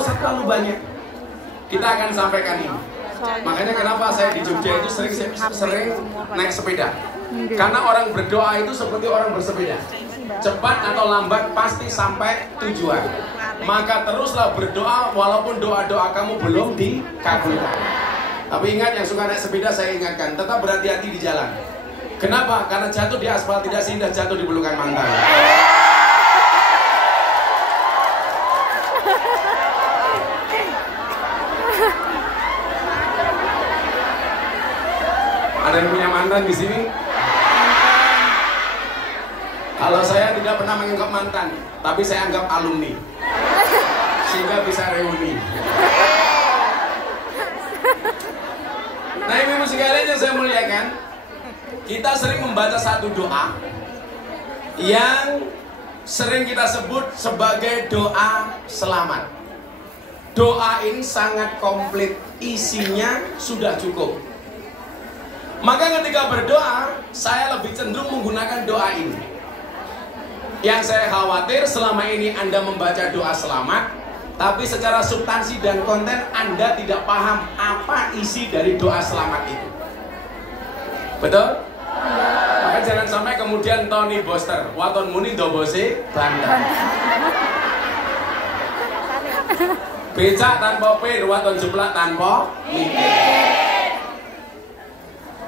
terlalu banyak. Kita akan sampaikan ini. Makanya kenapa saya di Jogja itu sering naik sepeda. Karena orang berdoa itu seperti orang bersepeda. Cepat atau lambat pasti sampai tujuan. Maka teruslah berdoa walaupun doa-doa kamu belum dikabulkan. Tapi ingat, yang suka naik sepeda saya ingatkan, tetap berhati-hati di jalan. Kenapa? Karena jatuh di aspal tidak seindah jatuh di pelukan mantan. Ada yang punya mantan di sini? Kalau saya tidak pernah menganggap mantan, tapi saya anggap alumni, sehingga bisa reuni. Nah, ibu-ibu sekalian yang saya muliakan, kita sering membaca satu doa yang sering kita sebut sebagai doa selamat. Doa ini sangat komplit, isinya sudah cukup. Maka ketika berdoa, saya lebih cenderung menggunakan doa ini. Yang saya khawatir selama ini Anda membaca doa selamat, tapi secara substansi dan konten Anda tidak paham apa isi dari doa selamat itu. Betul? Maka jangan sampai kemudian Tony Boster, waton muni dobose banter. Becak tanpa pir, waton jeplak tanpa mikir.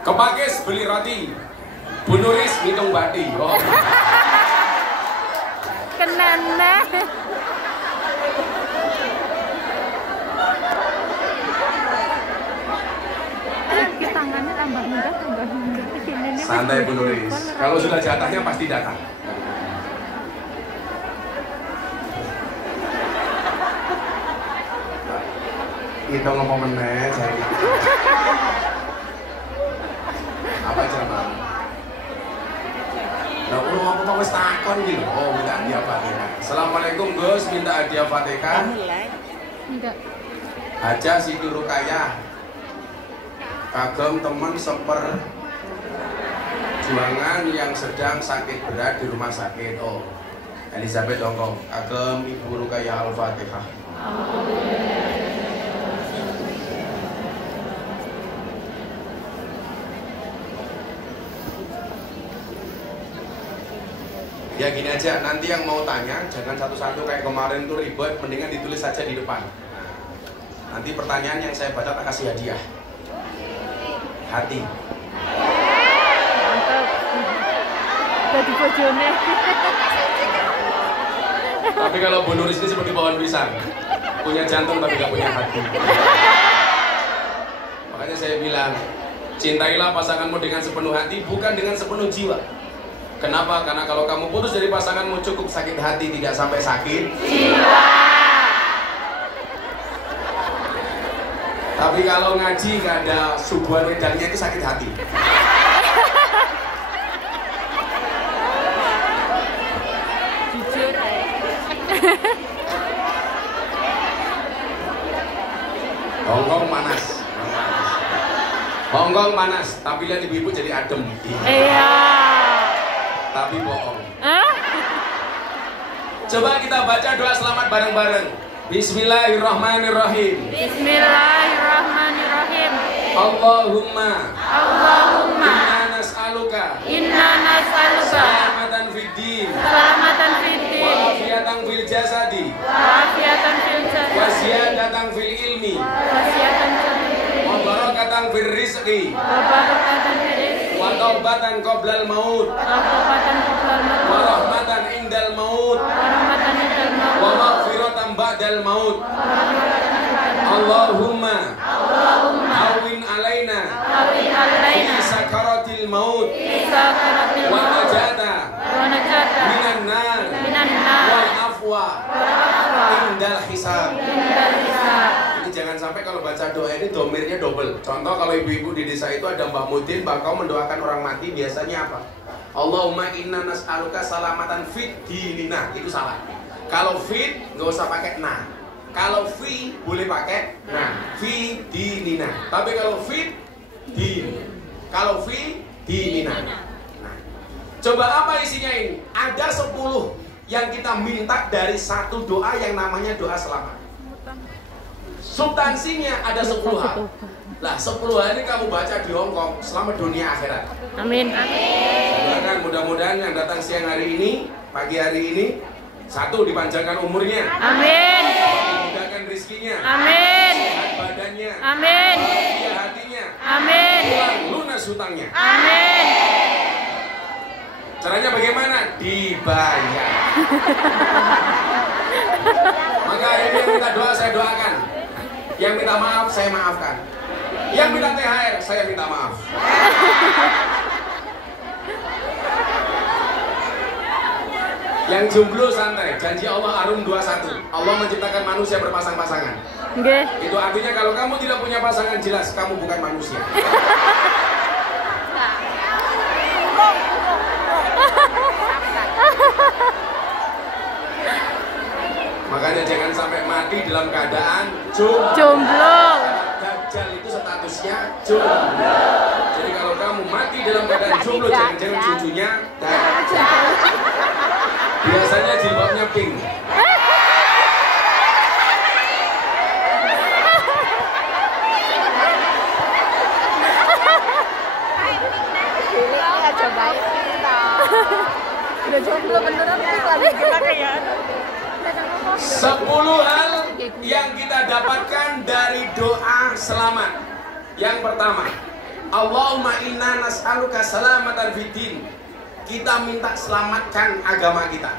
Kepakis beli roti, Bu Nuris ngitung bati. Oh. Kenana. Tangannya tambah mudah. Santai Bu Nuris, kalau sudah jatahnya pasti datang. Kita ngomong meneh, saya. Apa jamaah? Nah, aku mau wis takon gitu. Oh, minta hadiah Fatihah. Assalamualaikum Gus, minta hadiah Fatihah. Enggak. Haja Siti Rukayah. Kagem teman seper juangan yang sedang sakit berat di rumah sakit. Oh, Elizabeth Dongkong. Kagem Ibu Rukayah Al-Fatihah. Ya gini aja, nanti yang mau tanya jangan satu-satu kayak kemarin tuh ribet, mendingan ditulis saja di depan. Nanti pertanyaan yang saya baca tak kasih hadiah. Hati. Mantap. Jadi bojone. Tapi kalau Bu Nuris ini seperti pohon pisang, punya jantung tapi gak punya hati. Makanya saya bilang, cintailah pasanganmu dengan sepenuh hati, bukan dengan sepenuh jiwa. Kenapa? Karena kalau kamu putus dari pasanganmu cukup sakit hati, tidak sampai sakit jiwa. Tapi kalau ngaji gak ada subuhan wedangnya itu sakit hati. Jujur. Hongkong panas. Hongkong panas, tapi lihat ibu-ibu jadi adem. Iya. Tapi bohong. Coba kita baca doa selamat bareng-bareng. Bismillahirrahmanirrahim. Bismillahirrahmanirrahim. Allahumma Allahumma inna nas'aluka salamatan fid din salamatan fid din wa afiatan fil jasadi wa ziyadatan fil ilmi wa barakatan fil rizqi wa taubatan qoblal maut wa rahmatan indal maut wa maghfiratan ba'dal maut. Allahumma awin alaina fi sakaratil maut wa najata minan nar wal afwa indal hisab. Ini jangan sampai kalau baca doa ini domirnya double. Contoh kalau ibu-ibu di desa itu ada Mbah Mudin, Mbah Kau mendoakan orang mati, biasanya apa? Allahumma inna nas'aluka salamatan fit dinina. Itu salah. Kalau fit nggak usah pakai na. Kalau fi boleh pakai na. Fi dinina. Tapi kalau fit din. Kalau fi dinina. Nah, coba apa isinya ini? Ada 10 yang kita minta dari satu doa yang namanya doa selamat. Substansinya ada 10 hal. Lah 10 hal ini kamu baca di Hongkong selama dunia akhirat. Amin. Silakan, mudah-mudahan yang datang siang hari ini, pagi hari ini, satu, dipanjangkan umurnya. Amin. Dimudahkan rizkinya. Amin. Sehat badannya. Amin. Bahagia hatinya. Amin. Pulang lunas hutangnya. Amin. Caranya bagaimana? Dibayar. Maka hari ini yang minta doa saya doakan. Yang minta maaf saya maafkan. Yang minta THR saya minta maaf. Yang jomblo santai, janji Allah Arum 21. Allah menciptakan manusia berpasang-pasangan. Nggih. Itu artinya kalau kamu tidak punya pasangan, jelas kamu bukan manusia. Makanya jangan sampai mati dalam keadaan Jomblo. Dajjal itu statusnya jomblo. Jadi kalau kamu mati dalam keadaan jomblo, jangan-jangan cucunya Dajjal. Biasanya jilbabnya pink. Udah jomblo beneran lagi kita kayak 10 hal yang kita dapatkan dari doa selamat. Yang pertama, Allahumma inna nas'aluka salamatan fiddin. Kita minta selamatkan agama kita.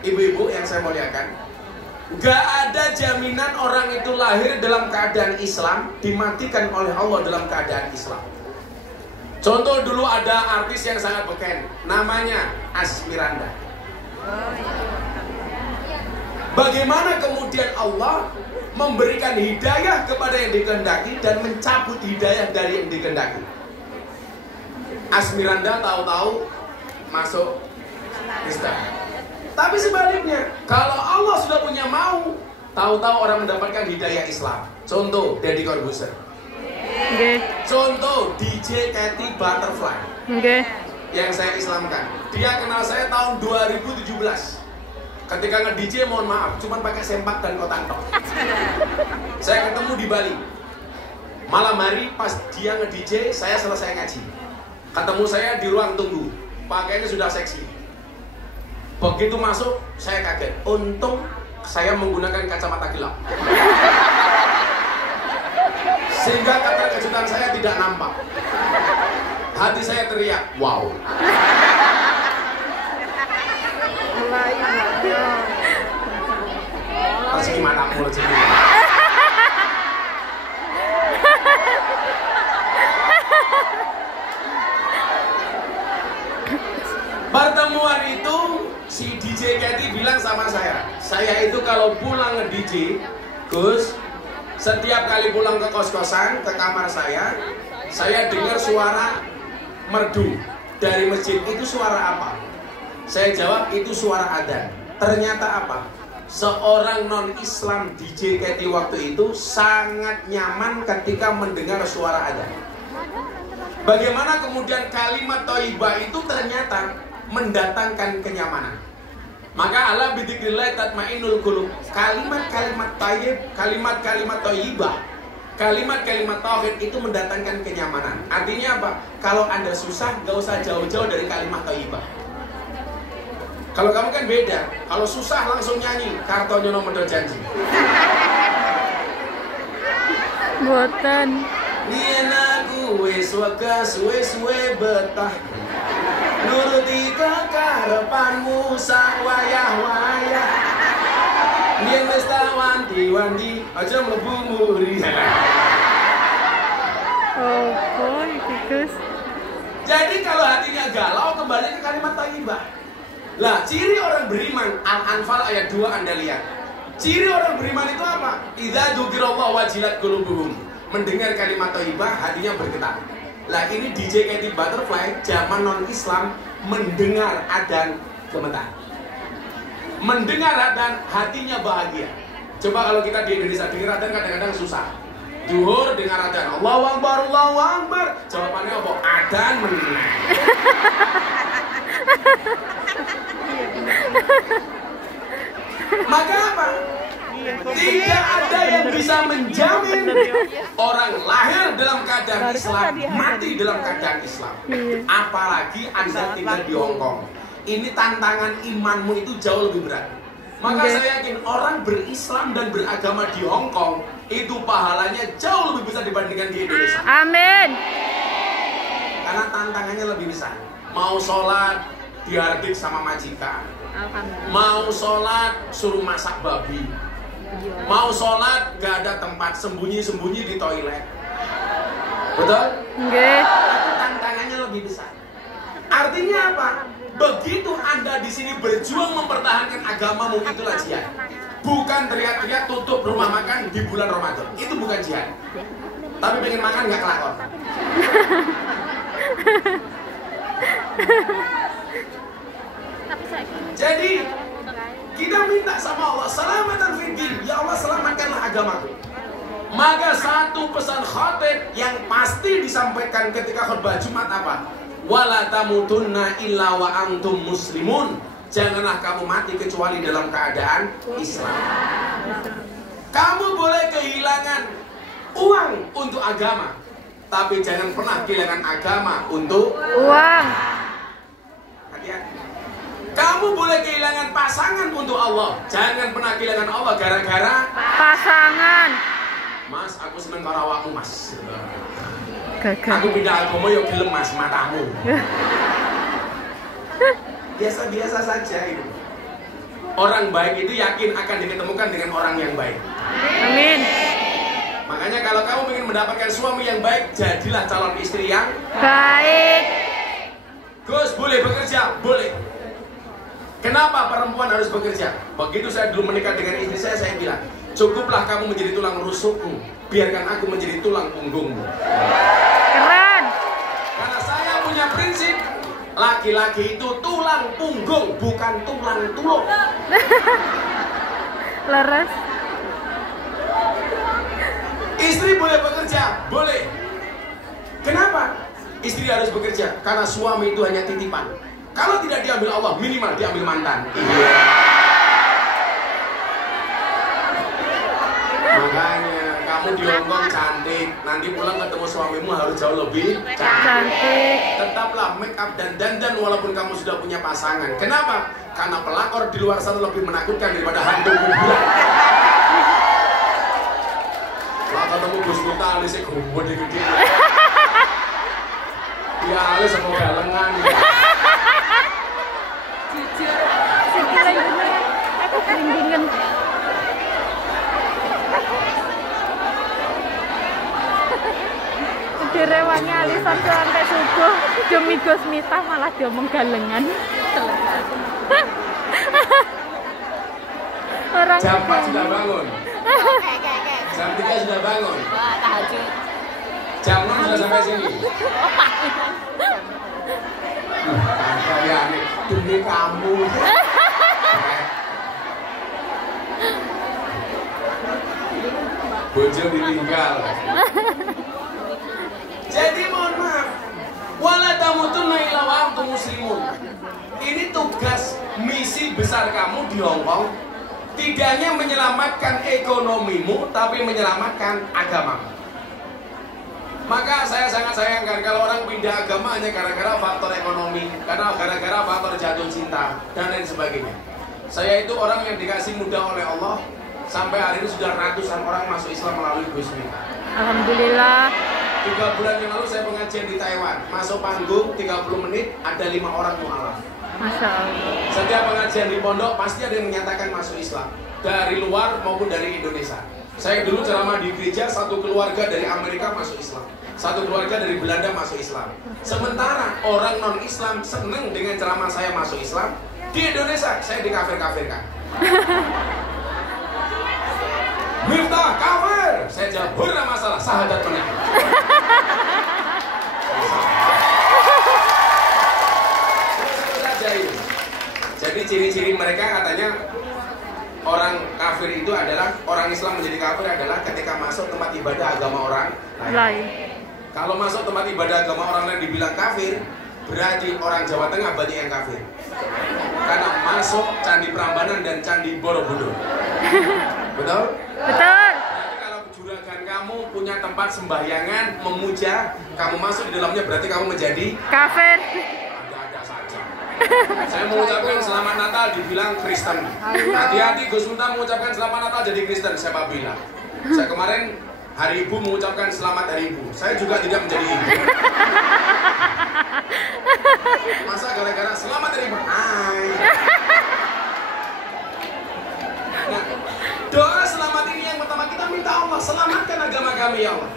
Ibu-ibu yang saya muliakan, gak ada jaminan orang itu lahir dalam keadaan Islam, dimatikan oleh Allah dalam keadaan Islam. Contoh, dulu ada artis yang sangat beken, namanya Asmiranda. Bagaimana kemudian Allah memberikan hidayah kepada yang dikehendaki dan mencabut hidayah dari yang dikehendaki. Asmiranda tahu-tahu masuk Islam. Tapi sebaliknya, kalau Allah sudah punya mau, tahu-tahu orang mendapatkan hidayah Islam. Contoh, Deddy Corbuzier. Nggih. Contoh, DJ Katy Butterfly. Nggih. Yang saya Islamkan. Dia kenal saya tahun 2017. Ketika nge-DJ, mohon maaf, cuma pakai sempak dan kotak tok. Saya ketemu di Bali. Malam hari pas dia nge-DJ, saya selesai ngaji. Ketemu saya di ruang tunggu. Pakainya sudah seksi. Begitu masuk, saya kaget. Untung saya menggunakan kacamata gelap. Sehingga kata kejutan saya tidak nampak. Hati saya teriak, wow. Masih matamu rezeki. Pertemuan itu si DJ Katy bilang sama saya itu kalau pulang nge-DJ, Gus, setiap kali pulang ke kos-kosan, ke kamar saya dengar suara merdu dari masjid. Itu suara apa? Saya jawab, itu suara adzan. Ternyata apa? Seorang non-Islam DJ Katy waktu itu sangat nyaman ketika mendengar suara adzan. Bagaimana kemudian kalimat thayyibah itu ternyata mendatangkan kenyamanan. Maka ala bidzikrillah tatmainnul qulub. Kalimat-kalimat thayyib, kalimat-kalimat thayyibah, kalimat-kalimat tauhid itu mendatangkan kenyamanan. Artinya apa? Kalau Anda susah, gak usah jauh-jauh dari kalimat thayyibah. Kalau kamu kan beda. Kalau susah langsung nyanyi Kartonyono Medho Janji. Boten. Yen aku wis wegas suwe-suwe betah nuruti kekarepanmu sak wayah-wayah. Yen wis tak wanti-wanti aja mlebu muri. Oh, iki Gus. Jadi kalau hatinya galau, kembali ke kalimat thayyibah. Lah, ciri orang beriman, Al-Anfal ayat 2 Anda lihat. Ciri orang beriman itu apa? Idza dzukirallahu wajilat qulubuhum. Mendengar kalimat thayyibah, hatinya bergetar. Lah, ini DJ Katy Butterfly zaman non-Islam mendengar adzan gemetar. Mendengar adzan hatinya bahagia. Coba kalau kita di Indonesia dengar adzan kadang-kadang susah. Duhur dengar adzan, Allahu Akbar, Allahu Akbar. Jawabannya apa? Adzan mendengar. Maka apa? Tidak ada yang bisa bisa menjamin orang lahir dalam keadaan Islam, mati dalam keadaan Islam. Apalagi Anda tinggal di Hong Kong. Ini tantangan imanmu itu jauh lebih berat. Maka saya yakin orang berislam dan beragama di Hong Kong itu pahalanya jauh lebih besar dibandingkan di Indonesia. Amin. Karena tantangannya lebih besar. Mau sholat dihardik sama majikan. Mau sholat suruh masak babi. Mau sholat gak ada tempat, sembunyi-sembunyi di toilet. Betul? Nggih. Itu tantangannya lebih besar. Artinya apa? Begitu Anda di sini berjuang mempertahankan agamamu, itulah jihad. Bukan teriak-teriak tutup rumah makan di bulan Ramadan. Itu bukan jihad. Tapi pengen makan nggak kelakon. Jadi kita minta sama Allah, selamatan fiddin. Ya Allah, selamatkanlah agamaku. Maka satu pesan khatib yang pasti disampaikan ketika khutbah Jumat apa? Wala tamutunna illa wa antum muslimun. Janganlah kamu mati kecuali dalam keadaan Islam. Kamu boleh kehilangan uang untuk agama, tapi jangan pernah kehilangan agama untuk Uang. hati-hati. Kamu boleh kehilangan pasangan untuk Allah, jangan pernah kehilangan Allah gara-gara Pasangan. Mas, aku seneng karo awakmu, Mas. Gagal. Aku pindah agama yo gelem, Mas, matamu. Biasa-biasa saja itu. Orang baik itu yakin akan diketemukan dengan orang yang baik. Amin. Makanya kalau kamu ingin mendapatkan suami yang baik, jadilah calon istri yang Baik. Gus, boleh bekerja? Boleh. Kenapa perempuan harus bekerja? Begitu saya dulu menikah dengan istri saya bilang, cukuplah kamu menjadi tulang rusukmu, biarkan aku menjadi tulang punggungmu. Keren. Karena saya punya prinsip, laki-laki itu tulang punggung, bukan tulang tulung. Leres. Istri boleh bekerja? Boleh. Kenapa? Istri harus bekerja, karena suami itu hanya titipan. Kalau tidak diambil Allah, minimal diambil mantan. Iya. Makanya kamu di Hong Kong cantik, nanti pulang ketemu suamimu harus jauh lebih Cantik. Tetaplah make up dan dandan walaupun kamu sudah punya pasangan. Kenapa? Karena pelakor di luar sana lebih menakutkan daripada hantu kuburan. Lah ketemu Gus Miftah alisnya gede gede. Ya alis sama galengan. Jujur. Sikile bener. Aku keringingen. Direwangi alisan sampai subuh demi Gus Miftah malah diomong galengan. Orang Jam 4 sudah bangun. Jam 3 sudah bangun. Tahajud. Jam 6 sudah sampai sini. Ya nih, demi kamu. Bojo ditinggal. Jadi mohon maaf, wala tamutunna illa wa antum muslimun. Ini tugas misi besar kamu di Hong Kong. Tidak hanya menyelamatkan ekonomimu, tapi menyelamatkan agamamu. Maka saya sangat sayangkan kalau orang pindah agama hanya gara-gara faktor ekonomi, karena gara-gara faktor jatuh cinta, dan lain sebagainya. Saya itu orang yang dikasih mudah oleh Allah. Sampai hari ini sudah ratusan orang masuk Islam melalui Gus Miftah. Alhamdulillah. 3 bulan yang lalu saya pengajian di Taiwan. Masuk panggung 30 menit ada 5 orang mu'alaf. Masya Allah. Setiap pengajian di pondok pasti ada yang menyatakan masuk Islam, dari luar maupun dari Indonesia. Saya dulu ceramah di gereja, satu keluarga dari Amerika masuk Islam, satu keluarga dari Belanda masuk Islam. Sementara orang non Islam seneng dengan ceramah saya masuk Islam. Di Indonesia saya dikafir-kafirkan. Miftah kafir, saya jawab hurra masalah sahadat menang. Jadi ciri-ciri mereka katanya orang kafir itu adalah, orang Islam menjadi kafir adalah ketika masuk tempat ibadah agama orang lain. Kalau masuk tempat ibadah agama orang lain dibilang kafir, berarti orang Jawa Tengah banyak yang kafir. Karena masuk Candi Prambanan dan Candi Borobudur. Betul? Betul. Berarti kalau tempat sembahyangan memuja, kamu masuk di dalamnya berarti kamu menjadi kafir. Ada saja. Saya mengucapkan selamat Natal dibilang Kristen. Hati-hati Gus Miftah mengucapkan selamat Natal jadi Kristen, siapa bilang? Saya kemarin Hari Ibu mengucapkan selamat Hari Ibu. Saya juga tidak menjadi ibu. Masa gara-gara selamat Hari Ibu? Hai. Nah, doa selamat ini yang pertama kita minta Allah, selamatkan agama kami ya Allah.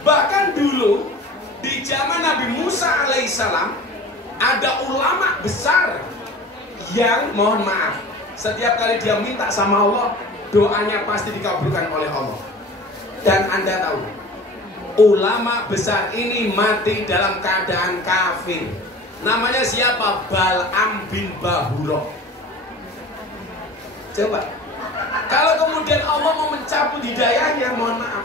Bahkan dulu di zaman Nabi Musa alaihissalam ada ulama besar yang mohon maaf, setiap kali dia minta sama Allah, doanya pasti dikabulkan oleh Allah. Dan Anda tahu, ulama besar ini mati dalam keadaan kafir. Namanya siapa? Bal'am bin Bahura. Coba, kalau kemudian Allah mau mencabut hidayahnya, mohon maaf,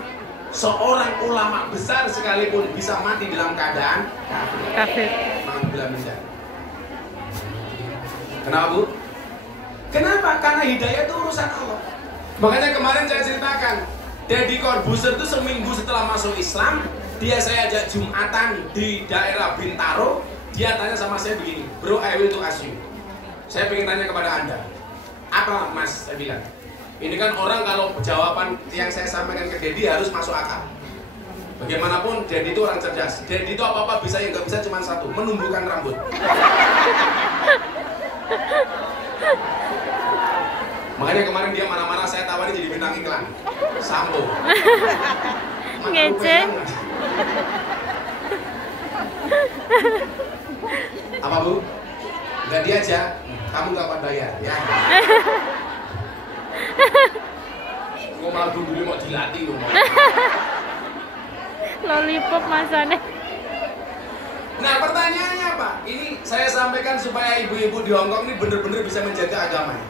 seorang ulama besar sekalipun bisa mati dalam keadaan kafir. Kenapa Bu? Kenapa? Karena hidayah itu urusan Allah. Makanya kemarin saya ceritakan, Deddy Corbuzier itu seminggu setelah masuk Islam, saya ajak Jumatan di daerah Bintaro. Dia tanya sama saya begini, bro, I will to ask you. Saya ingin tanya kepada Anda, apa Mas? Saya bilang, ini kan orang kalau jawaban yang saya sampaikan ke Deddy harus masuk akal. Bagaimanapun Deddy itu orang cerdas. Deddy itu apa-apa bisa, yang nggak bisa cuma satu, menumbuhkan rambut. Makanya kemarin dia marah-marah, saya tawarin jadi bintang iklan Sambo. Ngece. Apa Bu? Enggak dia aja, kamu gak akan bayar ya. Gue malah dulu mau dilatih lu. Lollipop masane. Nah pertanyaannya apa? Ini saya sampaikan supaya ibu-ibu di Hongkong ini benar-benar bisa menjaga agamanya.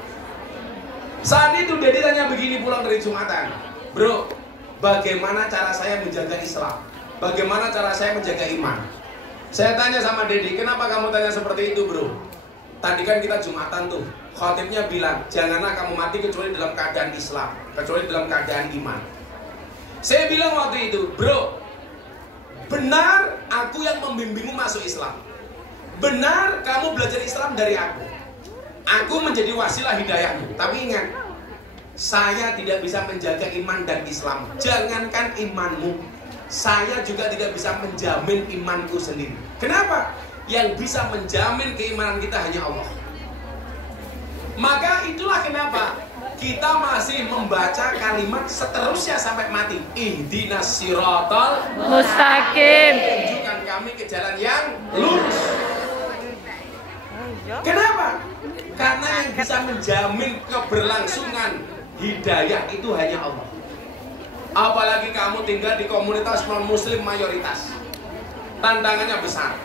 Saat itu Deddy tanya begini pulang dari Jumatan, bro, bagaimana cara saya menjaga Islam? Bagaimana cara saya menjaga iman? Saya tanya sama Deddy, kenapa kamu tanya seperti itu bro? Tadi kan kita Jumatan tuh, khotibnya bilang, janganlah kamu mati kecuali dalam keadaan Islam, kecuali dalam keadaan iman. Saya bilang waktu itu, bro, benar aku yang membimbingmu masuk Islam. Benar kamu belajar Islam dari aku. Aku menjadi wasilah hidayahmu. Tapi ingat, saya tidak bisa menjaga iman dan Islam. Jangankan imanmu, saya juga tidak bisa menjamin imanku sendiri. Kenapa? Yang bisa menjamin keimanan kita hanya Allah. Maka itulah kenapa kita masih membaca kalimat seterusnya sampai mati. Ihdinas siratal mustaqim. Tunjukkan kami ke jalan yang lurus. Kenapa? Karena yang bisa menjamin keberlangsungan hidayah itu hanya Allah. Apalagi kamu tinggal di komunitas non-muslim mayoritas. Tantangannya besar.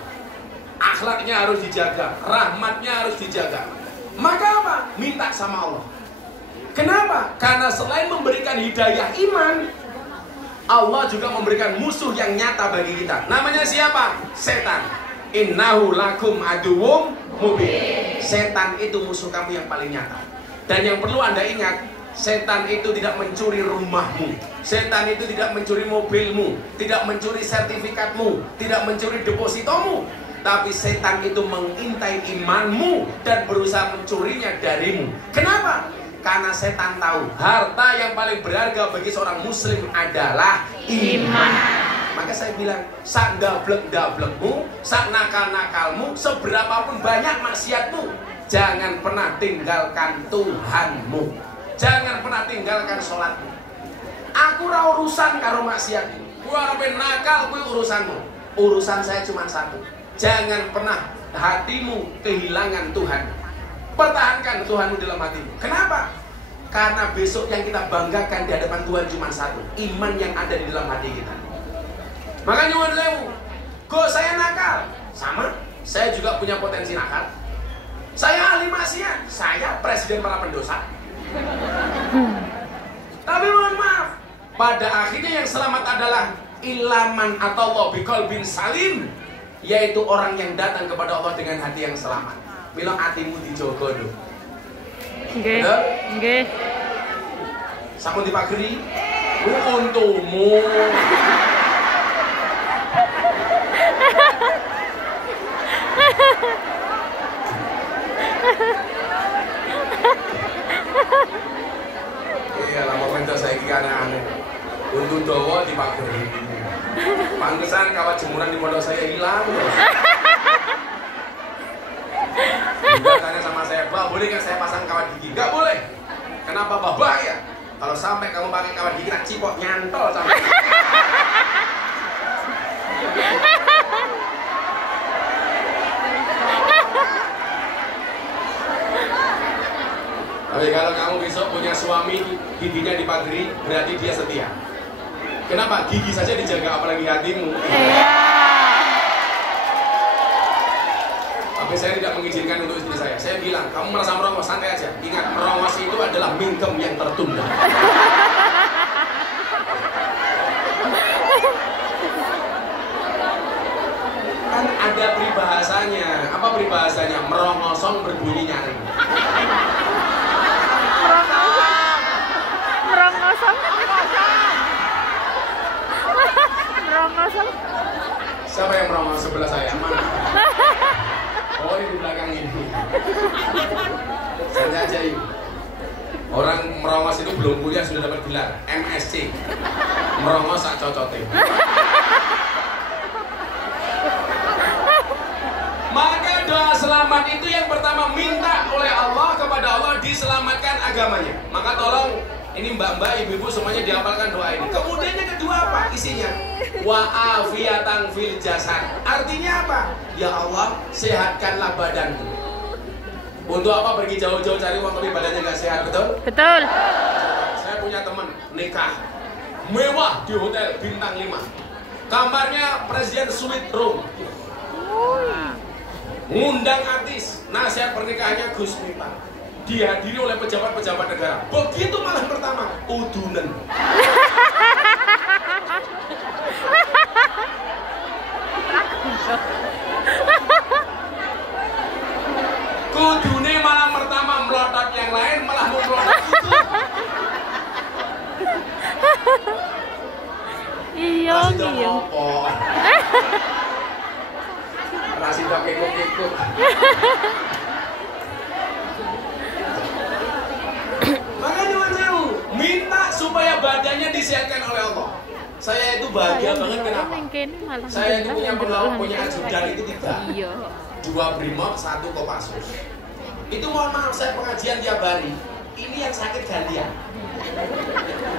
Akhlaknya harus dijaga, rahmatnya harus dijaga. Maka apa? Minta sama Allah. Kenapa? Karena selain memberikan hidayah iman, Allah juga memberikan musuh yang nyata bagi kita. Namanya siapa? Setan. Innahu lakum aduwwum mubin. Setan itu musuh kamu yang paling nyata. Dan yang perlu Anda ingat, setan itu tidak mencuri rumahmu, setan itu tidak mencuri mobilmu, tidak mencuri sertifikatmu, tidak mencuri depositomu. Tapi setan itu mengintai imanmu dan berusaha mencurinya darimu. Kenapa? Karena setan tahu harta yang paling berharga bagi seorang muslim adalah iman. Maka saya bilang, sak dablek-dablekmu, sak nakal-nakalmu, seberapapun banyak maksiatmu, jangan pernah tinggalkan Tuhanmu. Jangan pernah tinggalkan sholatmu. Aku ra urusan karo maksiatmu. Ku arepe nakal kuwi urusanmu. Urusan saya cuma satu. Jangan pernah hatimu kehilangan Tuhan. Pertahankan Tuhanmu dalam hatimu. Kenapa? Karena besok yang kita banggakan di hadapan Tuhan cuma satu, iman yang ada di dalam hati kita. Makanya nyuwun sewu, kok saya nakal? Sama, saya juga punya potensi nakal. Saya ahli maksiat, saya presiden para pendosa. Tapi mohon maaf, pada akhirnya yang selamat adalah ilaman atau Allah biqalbin salim, yaitu orang yang datang kepada Allah dengan hati yang selamat. Bilang hatimu dijogo lho. Nggih. Nggih. Sampun dipageri. Untukmu. Iya lah, pokoknya saya ini aneh-aneh. Untuk dowo di pagari. Pantesan kawat jemuran di pondok saya hilang. Dia tanya sama saya, "Bah, boleh nggak saya pasang kawat gigi?" Nggak boleh. Kenapa, Bah? Bahaya. Kalau sampai kamu pakai kawat gigi, tak cipok nyantol sampai. Tapi kalau kamu besok punya suami giginya dipagari, berarti dia setia. Kenapa? Gigi saja dijaga, apalagi hatimu. Iya. Tapi saya tidak mengizinkan untuk istri saya. Saya bilang, kamu merasa merongos, santai aja. Ingat, merongos itu adalah mingkem yang tertunda. Kan ada peribahasanya. Apa peribahasanya? Merongosong berbunyi nyaring. Merongosong. Merongosong. Siapa yang merongos sebelah saya? Mana? Oh, ini di belakang ini. Saya aja yuk. Orang merongos itu belum kuliah sudah dapat gelar MSc. Merongos sak cocote. Maka doa selamat itu yang pertama minta oleh Allah kepada Allah diselamatkan agamanya. Maka tolong ini mbak-mbak, ibu-ibu semuanya dihafalkan doa ini. Kemudian yang kedua apa isinya? Wa afiyatan fil jasad. Artinya apa? Ya Allah, sehatkanlah badanku. Untuk apa pergi jauh-jauh cari uang tapi badannya nggak sehat, betul? Betul. Saya punya teman nikah mewah di hotel bintang 5. Kamarnya presiden suite room. Ngundang artis, nasihat pernikahannya Gus Miftah. Dihadiri oleh pejabat-pejabat negara. Begitu malam pertama, udunan. Kudune malam pertama melotot yang lain malah mau melotot kudu. Iya, iya. Rasi tak kekuk-kekuk. Makanya jauh minta supaya badannya disehatkan oleh Allah. Saya itu bahagia banget, kenapa? Saya itu punya pengawal, punya ajudan itu 3. Iya. 2 brimob, 1 kopassus. Itu mohon maaf saya pengajian tiap hari. Ini yang sakit gantian.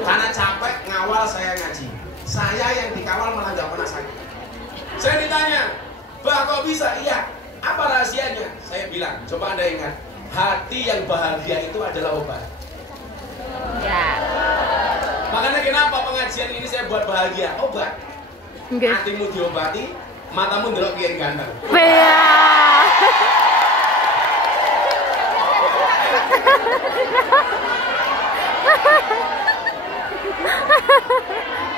Karena capek ngawal saya ngaji. Saya yang dikawal malah nggak pernah sakit. Saya ditanya, "Bah, kok bisa?" "Iya." "Apa rahasianya?" Saya bilang, coba Anda ingat, hati yang bahagia itu adalah obat. Ya. Makanya kenapa pengajian ini saya buat bahagia? Obat. Nggih. Hatimu diobati, matamu ndelok kiai ganteng. Iya.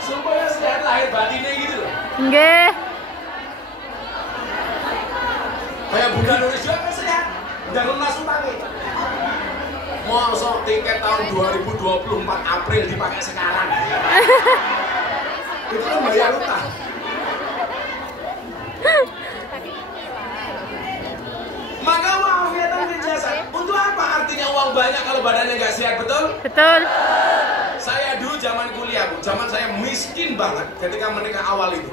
Supaya sehat lahir batinnya gitu loh. Nggih. Kayak Bunda Indonesia kan sehat, udah lunas utangnya. Mosok tiket tahun 2024 April dipakai sekarang. Itu kan bayar utang. Maka wa'afiyatan fil jasad. Untuk apa artinya uang banyak kalau badannya nggak sehat, betul? Betul. Saya dulu zaman kuliah, Bu. Zaman saya miskin banget ketika menikah awal itu.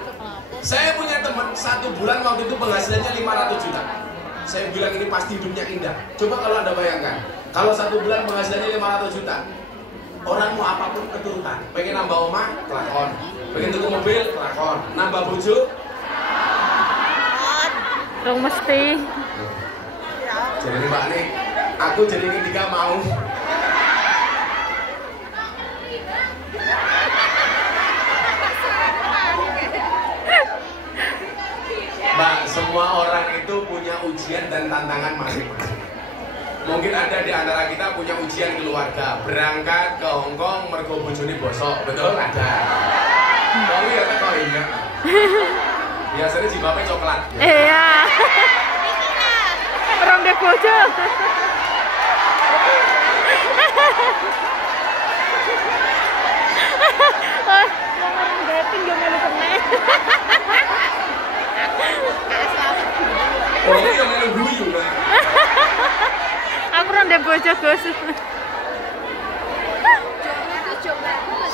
Saya punya teman, 1 bulan waktu itu penghasilannya 500 juta. Saya bilang ini pasti hidupnya indah. Coba kalau Anda bayangkan, kalau 1 bulan penghasilannya 500 juta, orang mau apapun keturutan. Pengen nambah rumah, kelakon. Pengen tuku mobil, kelakon. Nambah bojo, Rong mesti. jadi Mbak Nik, aku jadi ketiga mau. Mbak, semua orang itu punya ujian dan tantangan masing-masing. Mungkin ada di antara kita punya ujian keluarga, berangkat ke Hongkong mergo bojone bosok, betul? Ada. Tapi ya kok enggak. Biasanya jilbabnya coklat. Iya. Rong de bojo. bojo Gus.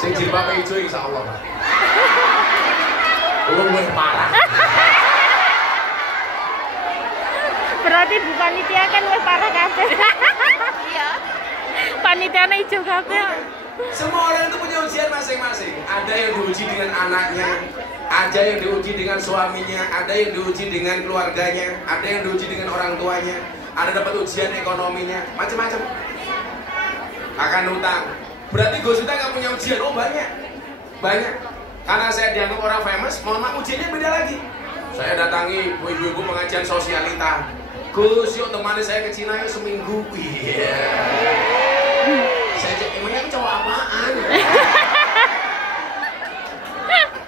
Sing jilbab ijo insyaallah. Luwih parah. Berarti bu panitia kan wis parah kabeh. Iya. Panitiane ijo kabeh. Semua orang itu punya ujian masing-masing. Ada yang diuji dengan anaknya, ada yang diuji dengan suaminya, ada yang diuji dengan keluarganya, ada yang diuji dengan orang tuanya, ada dapat ujian ekonominya, macam-macam. Akan utang. Berarti Gus Miftah nggak punya ujian? Oh banyak, banyak. Karena saya dianggap orang famous, mohon maaf ujiannya beda lagi. Saya datangi ibu-ibu pengajian sosialita. Gus, yuk temani saya ke Cina yuk seminggu. Iya. Saya cek, emangnya aku cowok apaan?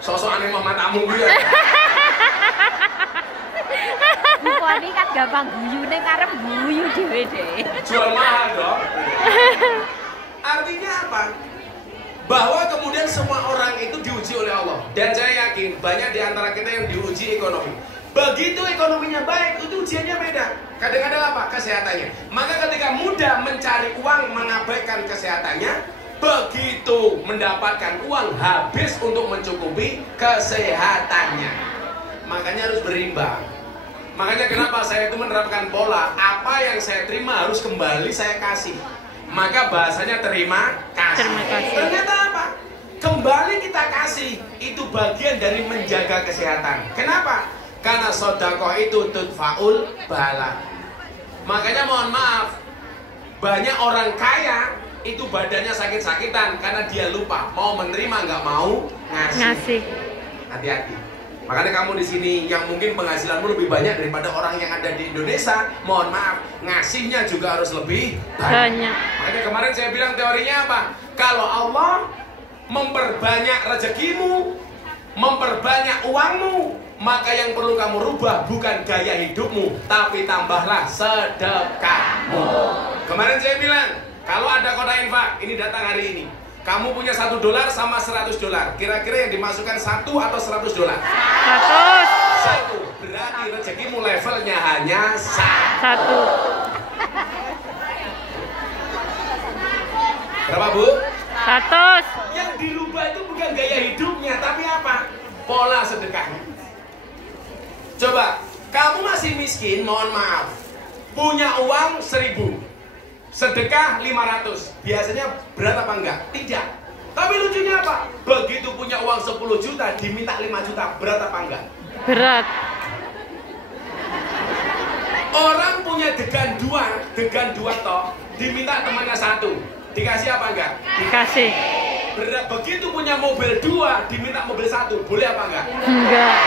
Sosok aneh mah matamu gue ya. Bu ini kan gampang guyune karep guyu dhewe deh. Jual mahal dong. Artinya apa? Bahwa kemudian semua orang itu diuji oleh Allah. Dan saya yakin banyak di antara kita yang diuji ekonomi. Begitu ekonominya baik, itu ujiannya beda. Kadang-kadang apa? Kesehatannya. Maka ketika mudah mencari uang, mengabaikan kesehatannya, begitu mendapatkan uang, habis untuk mencukupi kesehatannya. Makanya harus berimbang. Makanya kenapa saya itu menerapkan pola, apa yang saya terima harus kembali saya kasih. Maka bahasanya terima kasih. Terima kasih. Ternyata apa? Kembali kita kasih, itu bagian dari menjaga kesehatan. Kenapa? Karena sodakoh itu tudfaul bala. Makanya mohon maaf, banyak orang kaya itu badannya sakit-sakitan karena dia lupa mau menerima, nggak mau ngasih. Hati-hati. Makanya kamu di sini yang mungkin penghasilanmu lebih banyak daripada orang yang ada di Indonesia, mohon maaf, ngasihnya juga harus lebih banyak. Makanya kemarin saya bilang teorinya apa? Kalau Allah memperbanyak rezekimu, memperbanyak uangmu, maka yang perlu kamu rubah bukan gaya hidupmu, tapi tambahlah sedekahmu. Kemarin saya bilang, kalau ada kotak infak, ini datang hari ini, kamu punya $1 sama $100, kira-kira yang dimasukkan 1 atau $100? 1. Berarti rezekimu levelnya hanya 1. Berapa Bu? 100. Yang dirubah itu bukan gaya hidupnya, tapi apa? Pola sedekahnya. Coba, kamu masih miskin, mohon maaf, punya uang 1.000, sedekah 500, biasanya berat apa enggak? Tidak. Tapi lucunya apa? Begitu punya uang 10 juta, diminta 5 juta, berat apa enggak? Berat. Orang punya degan dua toh, diminta temannya 1, dikasih apa enggak? Dikasih. Berat. Begitu punya mobil 2, diminta mobil 1, boleh apa enggak? Enggak.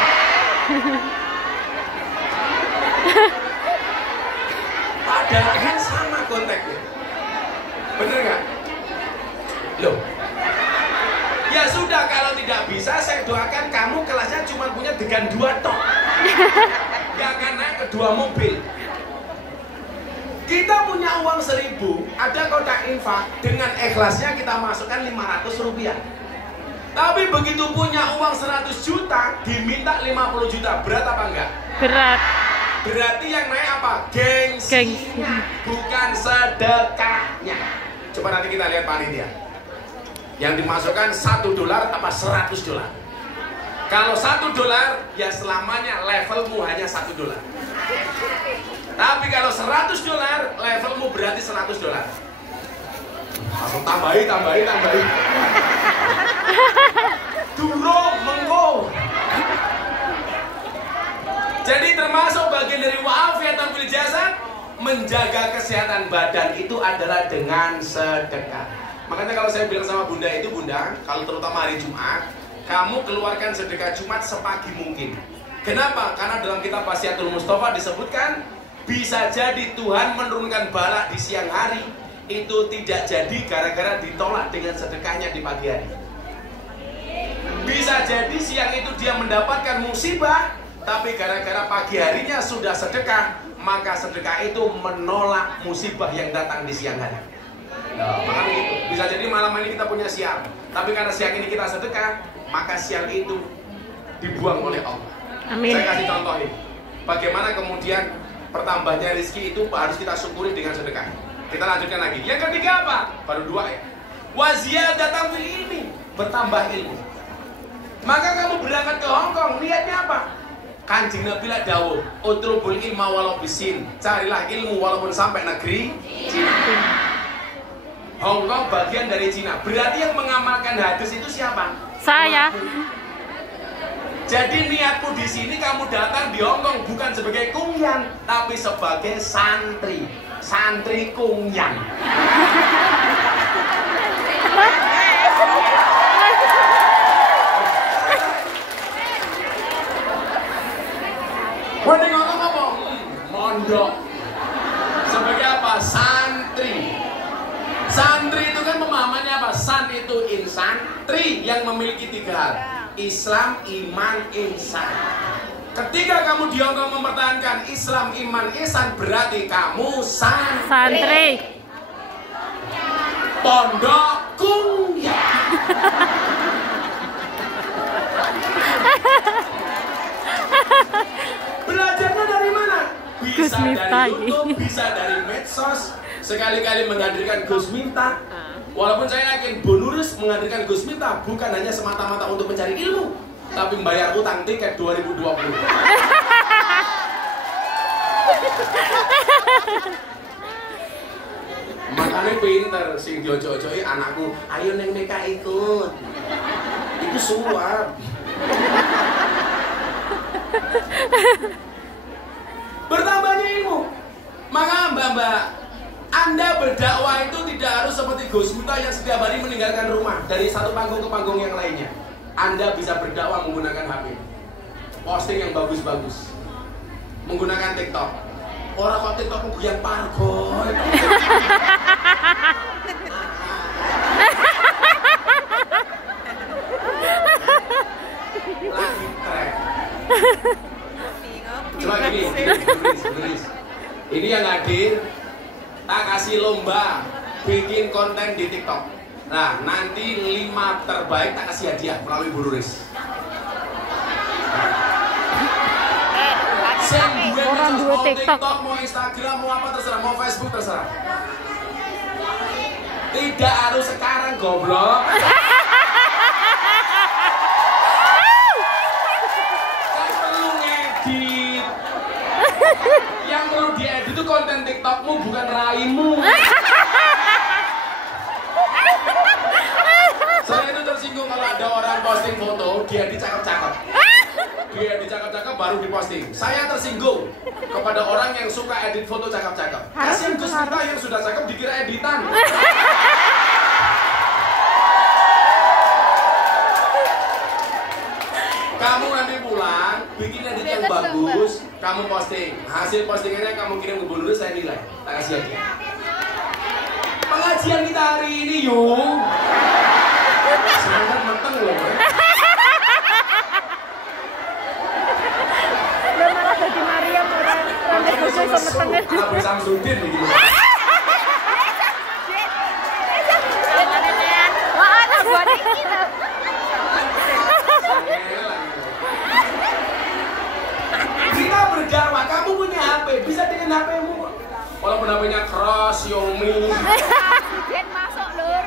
Padahal kan sama konteksnya. Bener nggak? Loh. Ya sudah, kalau tidak bisa saya doakan kamu kelasnya cuma punya degan 2 tok. Jangan naik ke 2 mobil. Kita punya uang 1.000, ada kotak infak, dengan ikhlasnya kita masukkan 500 rupiah. Tapi begitu punya uang 100 juta, diminta 50 juta, berat apa enggak? Berat. Berarti yang naik apa? Gengsinya, bukan sedekahnya. Coba nanti kita lihat panitia. Yang dimasukkan $1 apa $100? Kalau $1 ya selamanya levelmu hanya $1. Tapi kalau $100 levelmu berarti $100. Langsung tambahin. Durung mengko. Jadi termasuk bagian dari wa'afiyatan fil jasad, menjaga kesehatan badan itu adalah dengan sedekah. Makanya kalau saya bilang sama bunda itu, bunda, kalau terutama hari Jumat, kamu keluarkan sedekah Jumat sepagi mungkin. Kenapa? Karena dalam kitab Wasiatul Mustafa disebutkan, bisa jadi Tuhan menurunkan bala di siang hari, itu tidak jadi gara-gara ditolak dengan sedekahnya di pagi hari. Bisa jadi siang itu dia mendapatkan musibah, tapi gara-gara pagi harinya sudah sedekah, maka sedekah itu menolak musibah yang datang di siang hari. Nah, makanya itu bisa jadi malam ini kita punya siang, tapi karena siang ini kita sedekah, maka siang itu dibuang oleh Allah. Amin. Saya kasih contoh ini, bagaimana kemudian pertambahannya rezeki itu harus kita syukuri dengan sedekah. Kita lanjutkan lagi. Yang ketiga apa? Baru 2 ya. Wa ziyadatan fil ilmi, bertambah ilmu. Maka kamu berangkat ke Hong Kong, lihatnya apa? Kanjeng Nabi lah dawuh, utrubul ilma walau bisin, carilah ilmu walaupun sampai negeri Cina. Hong Kong bagian dari Cina. Berarti yang mengamalkan hadis itu siapa? Saya. Jadi niatmu di sini kamu datang di Hong Kong bukan sebagai kungyan, tapi sebagai santri. Santri kungyan. Wah, ngomong mondok. Sebagai apa? Santri. Santri itu kan pemahamannya apa? San itu insan, tri yang memiliki 3 hal. Islam, iman, ihsan. Ketika kamu di Hong Kong mempertahankan Islam, iman, ihsan, berarti kamu Santri. Pondok kungyan. Belajarnya dari mana? Bisa dari YouTube, bisa dari medsos. Sekali-kali menghadirkan Gus Miftah. Walaupun saya yakin Bu Nuris menghadirkan Gus Miftah bukan hanya semata-mata untuk mencari ilmu, tapi membayar utang tiket 2020. Makanya pinter sing diojo-ojoi anakku, ayo neng Meka ikut. Itu suap. Bertambahnya ilmu. Maka mbak-mbak, Anda berdakwah itu tidak harus seperti Gus Miftah yang setiap hari meninggalkan rumah dari satu panggung ke panggung yang lainnya. Anda bisa berdakwah menggunakan HP, posting yang bagus-bagus, menggunakan TikTok. Orang kok TikTok yang pargoy. Lagi tren. Coba gini, Nuris. Ini yang hadir, tak kasih lomba bikin konten di TikTok. Nah, nanti 5 terbaik tak kasih hadiah melalui Bu Nuris. Orang dua TikTok, mau Instagram, mau apa terserah, mau Facebook terserah. Tidak harus sekarang, goblok. Kan perlu ngedit. Yang perlu diedit itu konten TikTokmu, bukan raimu. Saya itu tersinggung kalau ada orang posting foto, dia dicakep-cakep. Dia dicakep-cakep baru diposting. Saya tersinggung kepada orang yang suka edit foto cakep-cakep. Kasian Gus Miftah yang sudah cakep dikira editan. Kamu nanti pulang, bikin edit yang bagus, kamu posting. Hasil postingannya kamu kirim ke Bu Nuris, saya nilai. Tak kasih hadiah. Pengajian kita hari ini yuk. Semangat mateng loh. malah jadi Mariam orang rambut khusus sama tangan. Abu Samsudin begitu. Wah, anak buat kita. Kita berdakwah, kamu punya HP, bisa dengan HP-mu. Walaupun HP-nya cross, Xiaomi. Dia masuk lur.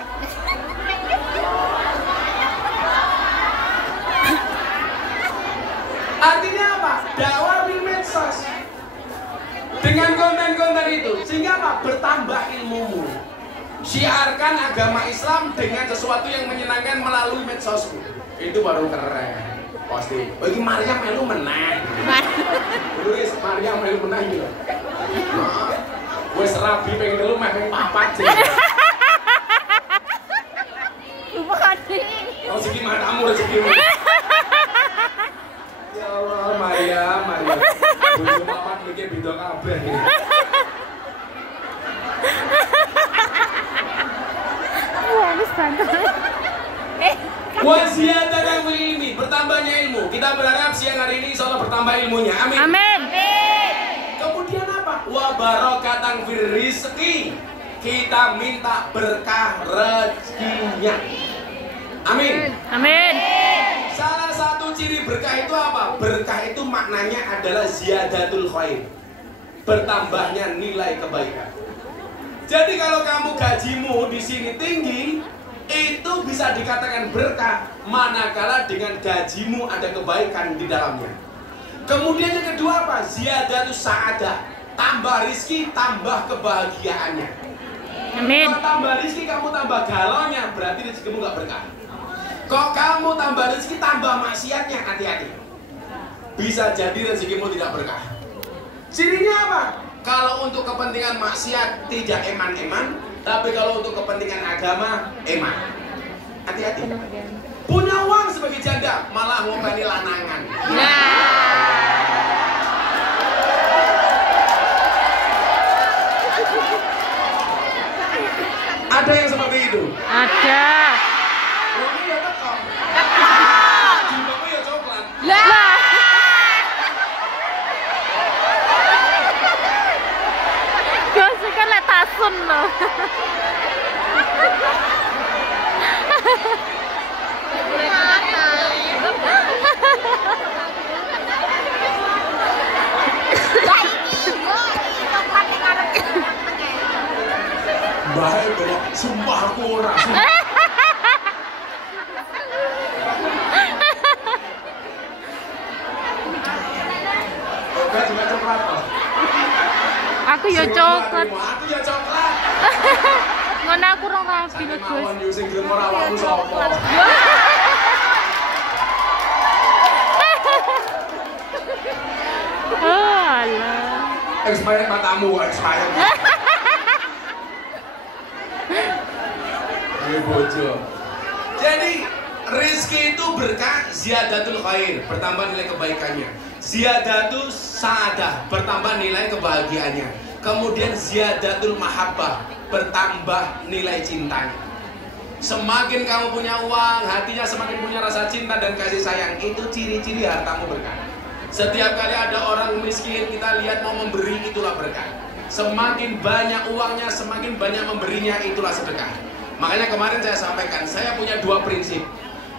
Artinya apa? Dakwah di medsos. Dengan konten-konten itu, sehingga apa? Bertambah ilmumu. Syiarkan agama Islam dengan sesuatu yang menyenangkan melalui medsosmu. Itu baru keren. Pasti. Bagi Maryam melu menang. Wis Maryam melu menang gitu. Wis rabi pengen telu meh pengen papat sih. Bukan sih. Rezeki matamu rezekimu. Ya Allah, Maryam. Bojo papat iki beda kabeh. Wah, wis santai. Waziyatan ilmi, bertambahnya ilmu. Kita berharap siang hari ini insya Allah bertambah ilmunya. Amin. Amin. Kemudian apa? Wa barokatan fir rizqi. Kita minta berkah rezekinya. Amin. Amin. Salah satu ciri berkah itu apa? Berkah itu maknanya adalah ziyadatul khair. Bertambahnya nilai kebaikan. Jadi kalau kamu gajimu di sini tinggi, itu bisa dikatakan berkah manakala dengan gajimu ada kebaikan di dalamnya. Kemudian yang kedua apa? Ziyadatus sa'adah. Tambah rizki, tambah kebahagiaannya. Amin. Kalau tambah rizki, kamu tambah galaunya, berarti rizkimu gak berkah. Kok kamu tambah rizki, tambah maksiatnya, hati-hati. Bisa jadi rezekimu tidak berkah. Cirinya apa? Kalau untuk kepentingan maksiat tidak eman-eman, tapi kalau untuk kepentingan agama eman. Hati-hati. Punya uang sebagai janda, malah ngopeni lanangan. Ada yang seperti itu? Ada. Ini ya tekok. Jilbabnya ya coklat. Lah. Kau suka lihat tasun loh. Baik banget, sumpah aku orang. Oke, juga coklat loh. Aku ya coklat. Aku ya coklat. Ngono aku rong rapi lho, Gus. Mawon yo sing gelem ora awakmu sapa. Oh, alah. Expired matamu, expired. Ini bojo. Jadi rizki itu berkah, ziyadatul khair, bertambah nilai kebaikannya. Ziyadatul sa'adah, bertambah nilai kebahagiaannya. Kemudian ziyadatul mahabbah, bertambah nilai cintanya. Semakin kamu punya uang, hatinya semakin punya rasa cinta dan kasih sayang. Itu ciri-ciri hartamu berkah. Setiap kali ada orang miskin, kita lihat mau memberi, itulah berkah. Semakin banyak uangnya, semakin banyak memberinya, itulah sedekah. Makanya kemarin saya sampaikan, saya punya dua prinsip.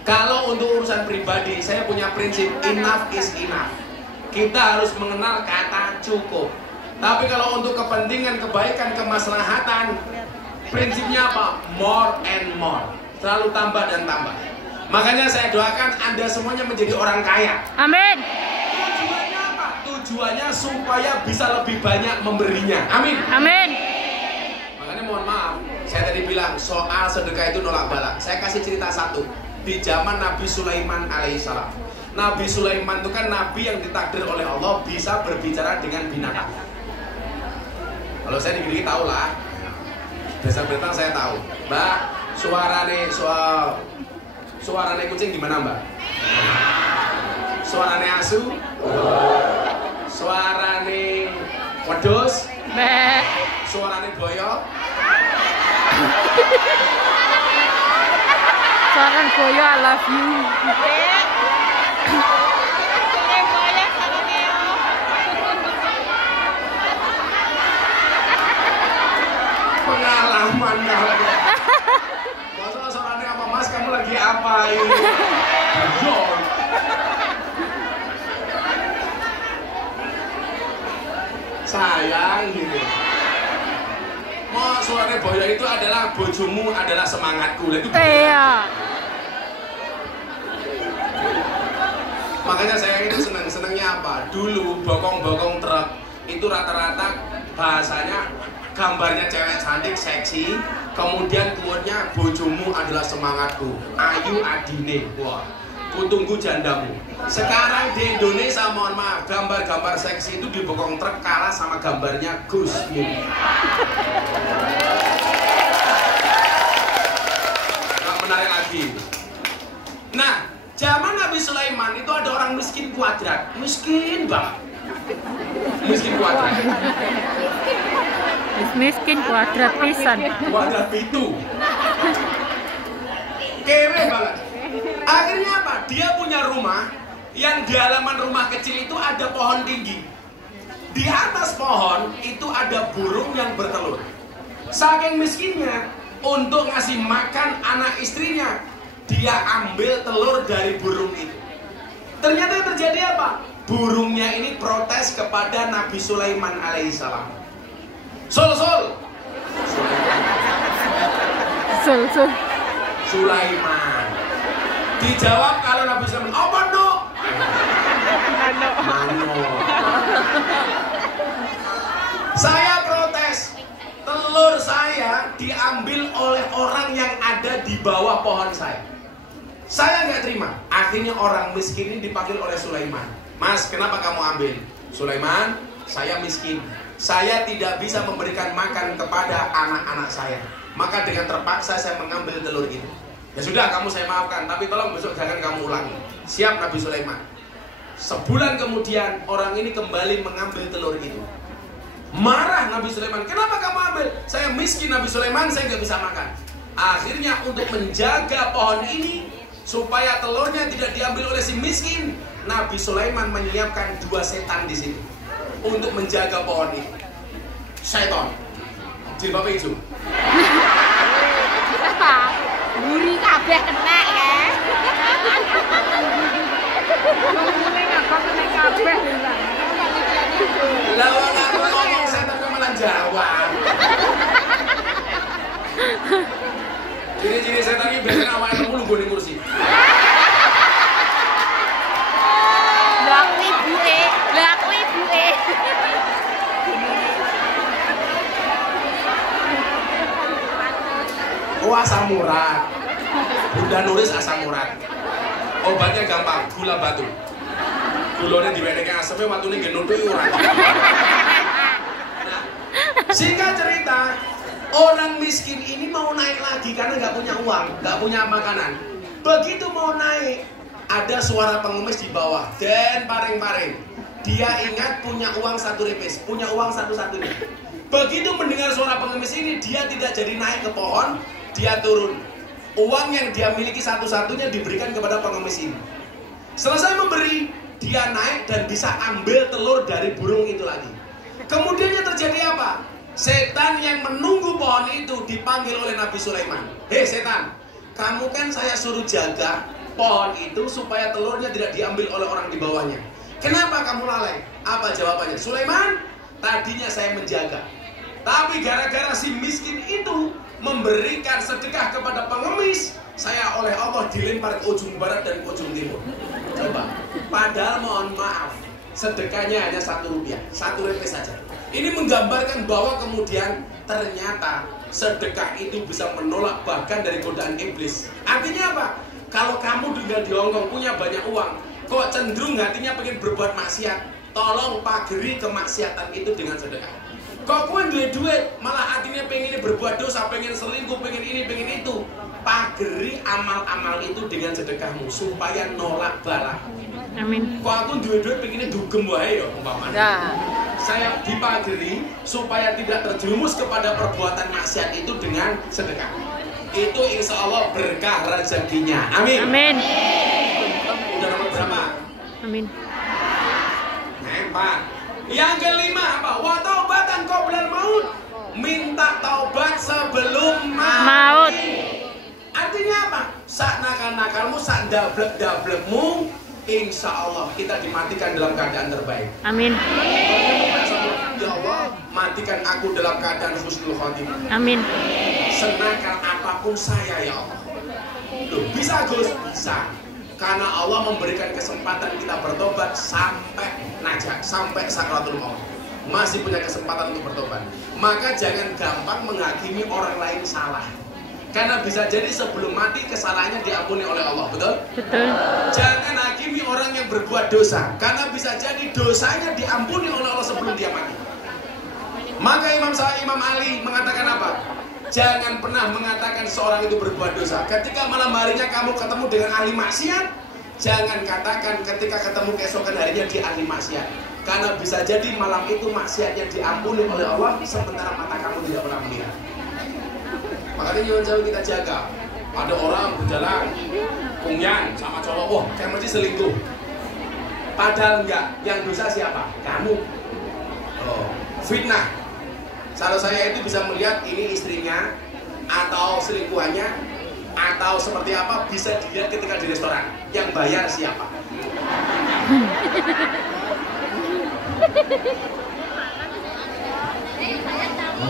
Kalau untuk urusan pribadi, saya punya prinsip enough is enough. Kita harus mengenal kata cukup. Tapi kalau untuk kepentingan, kebaikan, kemaslahatan, prinsipnya apa? More and more. Selalu tambah dan tambah. Makanya saya doakan Anda semuanya menjadi orang kaya. Amin. Tujuannya apa? Tujuannya supaya bisa lebih banyak memberinya. Amin. Amin. Makanya mohon maaf, saya tadi bilang soal sedekah itu nolak bala. Saya kasih cerita satu. Di zaman Nabi Sulaiman alaihissalam. Nabi Sulaiman itu kan nabi yang ditakdir oleh Allah bisa berbicara dengan binatang. Kalau saya dikit-dikit tahu lah. Desa binatang saya tahu. Mbak, suarane kucing gimana Mbak? Suarane asu? Suarane wedhus? Mbak. Suarane boyo? Suara boyo I love you. Pengalaman kali. Masalah suaranya apa Mas? Kamu lagi apa ini? Jol. Sayang gitu. Mau suaranya boyo itu adalah bojomu adalah semangatku. Itu Iya. makanya saya itu senangnya apa? Dulu bokong-bokong truk itu rata-rata bahasanya gambarnya cewek cantik, seksi, kemudian quote-nya bojomu adalah semangatku, ayu adine, wah, kutunggu jandamu. Sekarang di Indonesia, mohon maaf, gambar-gambar seksi itu di bokong truk kalah sama gambarnya Gus Muhyiddin. Gak menarik lagi. Nah, zaman Nabi Sulaiman itu ada orang miskin kuadrat, miskin banget, miskin kuadrat. Miskin kuadrat pisan. Kuadrat itu kere banget. Akhirnya apa? Dia punya rumah yang di halaman rumah kecil itu ada pohon tinggi. Di atas pohon itu ada burung yang bertelur. Saking miskinnya, untuk ngasih makan anak istrinya, dia ambil telur dari burung itu. Ternyata yang terjadi apa? Burungnya ini protes kepada Nabi Sulaiman alaihissalam. Sol, Sulaiman. Dijawab kalau Nabi Sulaiman, apa no? Mano. Saya protes. Telur saya diambil oleh orang yang ada di bawah pohon saya. Saya nggak terima. Akhirnya orang miskin ini dipanggil oleh Sulaiman. Mas, kenapa kamu ambil? Sulaiman, saya miskin. Saya tidak bisa memberikan makan kepada anak-anak saya. Maka dengan terpaksa saya mengambil telur itu. Ya sudah, kamu saya maafkan, tapi tolong besok jangan kamu ulangi. Siap Nabi Sulaiman. Sebulan kemudian orang ini kembali mengambil telur itu. Marah Nabi Sulaiman, kenapa kamu ambil? Saya miskin Nabi Sulaiman, saya nggak bisa makan. Akhirnya untuk menjaga pohon ini supaya telurnya tidak diambil oleh si miskin, Nabi Sulaiman menyiapkan 2 setan di sini untuk menjaga pohon ini. Syaitan, jilbab hijau. Buri kabeh kena ya. Lawan aku ngomong setan malah jawab. Ciri-ciri setan ini biasanya awalnya kamu lungguh di kursi. Laku ibuke. Oh, asam urat. Bunda nulis asam urat. Obatnya gampang, gula batu. Gulanya diwedeknya asemnya, waktunya genutui urat. Nah, singkat cerita, orang miskin ini mau naik lagi karena nggak punya uang, nggak punya makanan. Begitu mau naik, ada suara pengemis di bawah dan paring-paring. Dia ingat punya uang 1 ripis, punya uang satu-satunya. Begitu mendengar suara pengemis ini, dia tidak jadi naik ke pohon, dia turun. Uang yang dia miliki satu-satunya diberikan kepada pengemis ini. Selesai memberi, dia naik dan bisa ambil telur dari burung itu lagi. Kemudiannya terjadi apa? Setan yang menunggu pohon itu dipanggil oleh Nabi Sulaiman. Hei setan, kamu kan saya suruh jaga pohon itu supaya telurnya tidak diambil oleh orang di bawahnya. Kenapa kamu lalai? Apa jawabannya? Sulaiman, tadinya saya menjaga. Tapi gara-gara si miskin itu memberikan sedekah kepada pengemis, saya oleh Allah dilempar ke ujung barat dan ke ujung timur. Coba, padahal mohon maaf, sedekahnya hanya 1 rupiah, 1 ripis saja. Ini menggambarkan bahwa kemudian ternyata sedekah itu bisa menolak bahkan dari godaan iblis. Artinya apa? Kalau kamu tinggal di Hongkong punya banyak uang, kok cenderung hatinya pengen berbuat maksiat, tolong pageri kemaksiatan itu dengan sedekah. Kok kue duit, malah hatinya pengen berbuat dosa, pengen selingkuh, pengen ini, pengen itu. Pageri amal-amal itu dengan sedekahmu supaya nolak bala. Amin. Kok aku duit pengennya dugem wae ya umpamanya. Saya dipageri supaya tidak terjerumus kepada perbuatan maksiat itu dengan sedekah. Itu insya Allah berkah rezekinya. Amin. Amin. Udah nomor berapa? Amin. Empat. Yang kelima apa? Wa taubatan qoblal maut. Minta taubat sebelum Maut. Artinya apa? Sak nakal-nakalmu, sak dablek-dablekmu, insya Allah kita dimatikan dalam keadaan terbaik. Amin. Ya Allah, matikan aku dalam keadaan husnul khotimah. Amin. Senakal apapun saya ya Allah. Loh, bisa Gus? Bisa. Karena Allah memberikan kesempatan kita bertobat sampai najak, sampai sakratul maut. Masih punya kesempatan untuk bertobat. Maka jangan gampang menghakimi orang lain salah. Karena bisa jadi sebelum mati kesalahannya diampuni oleh Allah, betul? Betul. Jangan hakimi orang yang berbuat dosa, karena bisa jadi dosanya diampuni oleh Allah sebelum dia mati. Maka Imam Ali mengatakan apa? Jangan pernah mengatakan seorang itu berbuat dosa. Ketika malam harinya kamu ketemu dengan ahli maksiat, jangan katakan ketika ketemu keesokan harinya dia ahli maksiat. Karena bisa jadi malam itu maksiatnya diampuni oleh Allah, sementara mata kamu tidak pernah melihat. Makanya nyuwun sewu kita jaga. Ada orang berjalan kungyan sama cowok, wah kayak mesti selingkuh. Padahal enggak, yang dosa siapa? Kamu. Oh, fitnah. Kalau saya itu bisa melihat ini istrinya atau selingkuhannya atau seperti apa bisa dilihat ketika di restoran. Yang bayar siapa?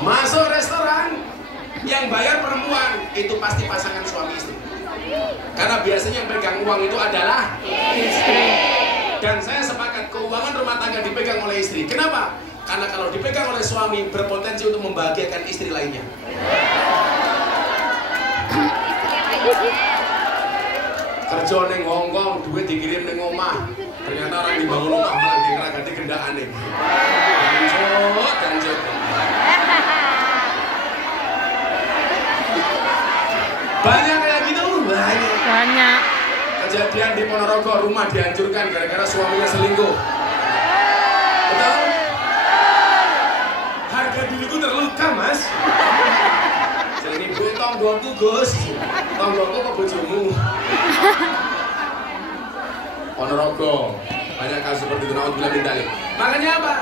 Masuk restoran, Yang bayar perempuan, itu pasti pasangan suami istri. Karena biasanya yang pegang uang itu adalah istri. Dan saya sepakat keuangan rumah tangga dipegang oleh istri. Kenapa? Karena kalau dipegang oleh suami berpotensi untuk membahagiakan istri lainnya. Kerja neng Hongkong, duit dikirim neng omah. Ternyata orang dibangun rumah malah dikeragati gendaan nih. Danjot. Banyak kayak gitu, banyak. Kejadian di Ponorogo, rumah dihancurkan gara-gara suaminya selingkuh. Betul? Harga diriku terluka, Mas. Jadi gue tonggoku, Gus. Tonggoku ke bojomu. Ponorogo, banyak kasus seperti itu. Naudzubillah min dzalik. Makanya apa?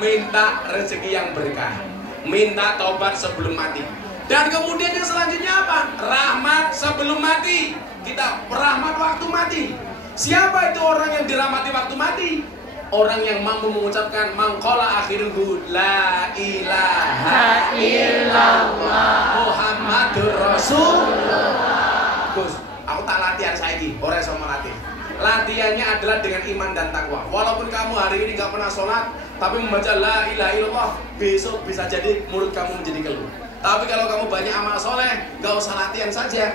Minta rezeki yang berkah, minta taubat sebelum mati. Dan kemudian yang selanjutnya apa? Rahmat sebelum mati. Kita rahmat waktu mati. Siapa itu orang yang dirahmati waktu mati? Orang yang mampu mengucapkan mangkola akhiruhu la ilaha illallah Muhammadur Rasulullah. Gus, aku tak latihan saiki, orang sama latih. Latihannya adalah dengan iman dan takwa. Walaupun kamu hari ini gak pernah sholat, tapi membaca la ilaha illallah, besok bisa jadi mulut kamu menjadi keluh. Tapi kalau kamu banyak amal soleh, gak usah latihan saja.